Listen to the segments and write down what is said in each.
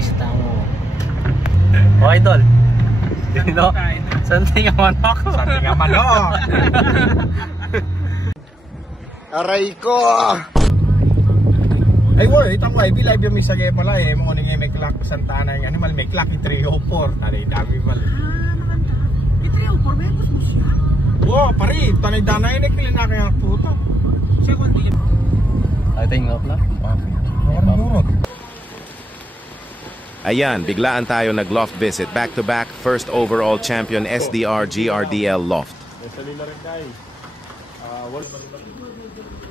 bisita mo. Oh, idol. Dino, santing ang manok. Santing ang manok. Aray ko. Ay, boy, itang live yung misagay pala eh. Mga nga may clock Santana yung animal, may clock 304. Tanay dami pala. May 304, may gusto mo siya? Oo, pari, tanay danay na kilinaki ang puto. Siya kung hindi. Ay, tingnan na. Ayan, biglaan tayo nag-loft visit. Back-to-back, first overall champion SDR GRDL Loft.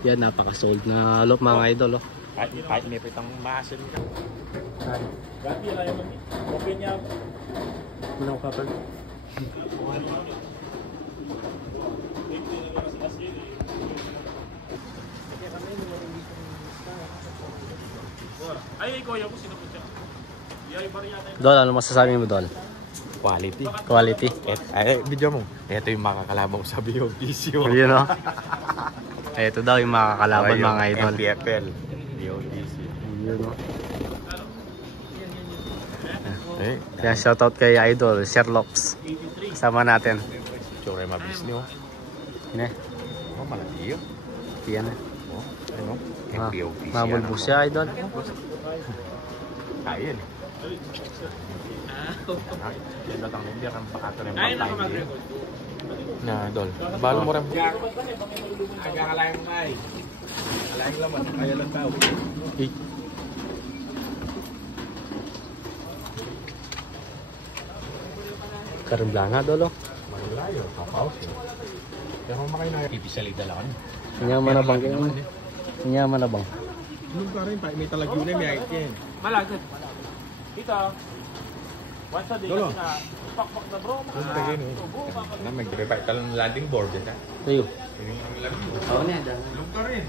Yan, napaka-sold na loft mga idol. Oh. Kahit may pitang maasin ka. Gabi, ayaw mo. Okay niya. Ano ka pa? Ay, kuya ko sinapot siya. Dol, ano masasabi mo, Dol? Quality. Quality. Ay, video mo. Ito yung makakalaban ko sa BOTC. Yun, no? Ito daw yung makakalaban mga idol. MPFL. BOTC. Yun, no? Yan, shoutout kay idol, Sherlocks. Sama natin. Tsura yung mabilis niyo. Yan eh. Oh, malaki yun. Yan eh. Oh, ano? MPOTC. Mabulbus siya, idol. Kaya yun. Yan datang hindi ang pakato ng pagkain. Na, idol. Balo mo rin. Agakalain mo ay. Alain laman. Kaya lang tao. Karimblana, Dolo. Malayo. Kapaos yun. Pero makain na. Ipisalita lang. Inyaman na bang? Inyaman na bang? Nung ka rin pa. May talagyo na may aikin. Malagad. Dito. Once a day kasi na pakpak na bro. Kung tagay no. May grabay ka lang landing board. Tayo. Yung landing board. Oo niya. Nung ka rin.